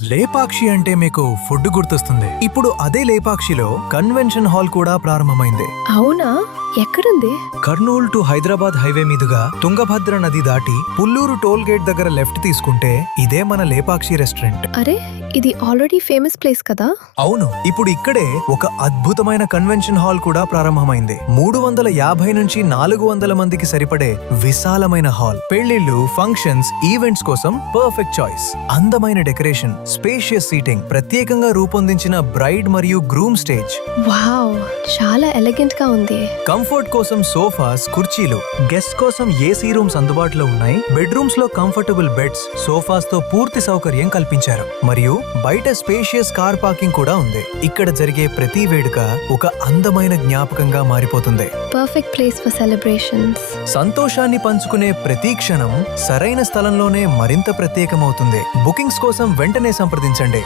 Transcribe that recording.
లేపాక్షి అంటే మీకు ఫుడ్ గుర్తొస్తుంది. ఇప్పుడు అదే లేపాక్షిలో కన్వెన్షన్ హాల్ కూడా ప్రారంభమైంది. అవునా? ఎక్కడుంది? కర్నూలు టు హైదరాబాద్ హైవే మీదుగా తుంగభద్ర నది దాటి పుల్లూరు టోల్ గేట్ దగ్గర లెఫ్ట్ తీసుకుంటే ఇదే మన లేపాక్షి రెస్టారెంట్. అరే, ఇది ఆల్రెడీ ఫేమస్ ప్లేస్ కదా? అవును, ఇప్పుడు ఇక్కడే ఒక అద్భుతమైన కన్వెన్షన్ హాల్ కూడా ప్రారంభమైంది. 350 నుంచి 400 మందికి సరిపడే విశాలమైన హాల్. పెళ్లిళ్లు, ఫంక్షన్స్, ఈవెంట్స్ కోసం పర్ఫెక్ట్ చాయిస్. అందమైన డెకరేషన్, స్పేషియస్ సీటింగ్, ప్రత్యేకంగా రూపొందించిన బ్రైడ్ మరియు గ్రూమ్ స్టేజ్. వావ్, చాలా ఎలిగెంట్ గా ఉంది. కంఫర్ట్ కోసం సోఫాస్, కుర్చీలు. గెస్ట్ కోసం ఏసీ రూమ్స్ అందుబాటులో ఉన్నాయి. బెడ్రూమ్స్ లో కంఫర్టబుల్ బెడ్స్, సోఫాస్ తో పూర్తి సౌకర్యం కల్పించారు. మరియు బయట స్పేషియస్ కార్ పార్కింగ్ కూడా ఉంది. ఇక్కడ జరిగే ప్రతి వేడుక ఒక అందమైన జ్ఞాపకంగా మారిపోతుంది. Perfect place for celebrations. సంతోషాన్ని పంచుకునే ప్రతి క్షణం సరైన స్థలంలోనే మరింత ప్రత్యేకమవుతుంది. బుకింగ్స్ కోసం వెంటనే సంప్రదించండి.